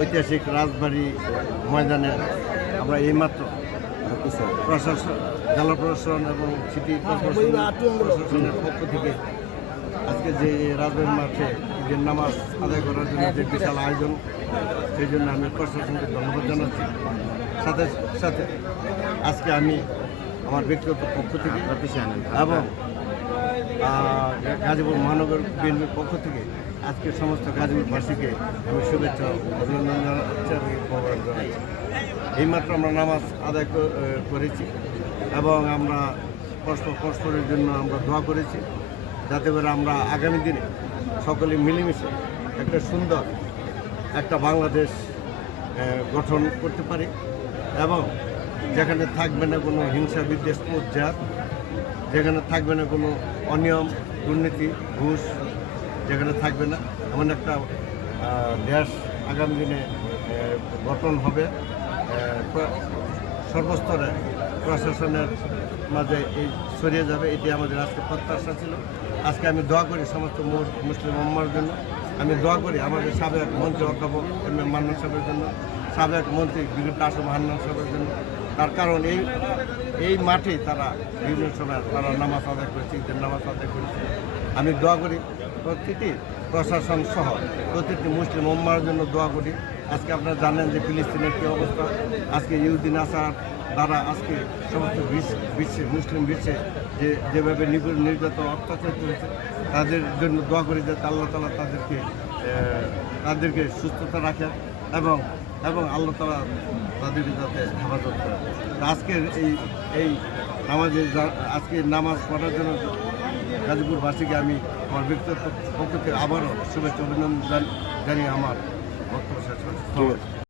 ঐতিহাসিক রাজবাড়ি ময়দানে আমরা এইমাত্র প্রশাসন, জেলা প্রশাসন এবং সিটি প্রশাসনের পক্ষ থেকে আজকে যে রাজবাড়ি মাঠে ঈদের নামাজ আদায় করার জন্য যে বিশাল আয়োজন, সেই জন্য আমি প্রশাসনকে ধন্যবাদ জানাচ্ছি। সাথে সাথে আজকে আমি আমার ব্যক্তিগত পক্ষ থেকে এবং গাজীপুর মহানগর বিএনপির পক্ষ থেকে আজকে সমস্ত গাজীপুরবাসীকে আমি শুভেচ্ছা অভিনন্দন জানাচ্ছি এবং প্রোগ্রাম জানাচ্ছি। এইমাত্র আমরা নামাজ আদায় করেছি এবং আমরা পরস্পরের জন্য আমরা দোয়া করেছি, যাতে করে আমরা আগামী দিনে সকলে মিলেমিশে একটা সুন্দর একটা বাংলাদেশ গঠন করতে পারি এবং যেখানে থাকবে না কোনো হিংসা বিদ্বেষ উজ্জাত, যেখানে থাকবে না কোনো অনিয়ম দুর্নীতি ঘুষ, যেখানে থাকবে না এমন একটা দেশ আগামী দিনে গঠন হবে। সর্বস্তরে প্রশাসনের মাঝে এই ছড়িয়ে যাবে, এটি আমাদের আজকে প্রত্যাশা ছিল। আজকে আমি দোয়া করি সমস্ত মুসলিম উম্মার জন্য, আমি দোয়া করি আমাদের সাবেক মন্ত্রী অধ্যাপক এম এ মান্নান সাহেবের জন্য, সাবেক মন্ত্রী বিগত আসম হান্নান সাহেবের জন্য। তার কারণ এই মাঠেই তারা বিভিন্ন সময় তারা নামাজ আদায় করেছে, ঈদের নামাজ আদায় করেছে। আমি দোয়া করি প্রতিটি প্রশাসন সহ প্রতিটি মুসলিম উম্মার জন্য দোয়া করি। আজকে আপনারা জানেন যে ফিলিস্তিনের কী অবস্থা, আজকে ইহুদি নাসার দ্বারা আজকে সমস্ত বিশ্বে মুসলিম বিশ্বে যেভাবে নির্যাতন অত্যাচারিত হয়েছে, তাদের জন্য দোয়া করি যে আল্লাহ তাআলা তাদেরকে সুস্থতা রাখেন এবং আল্লাহ তাআলা তাদেরকে যাতে হেফাজত করেন। আজকের এই নামাজে আজকে নামাজ পড়ার জন্য গাজীপুরবাসীকে আমি আমার ব্যক্তিগত পক্ষ থেকে আবারও শুভেচ্ছা অভিনন্দন জানিয়ে আমার বক্তব্য শেষ করছি।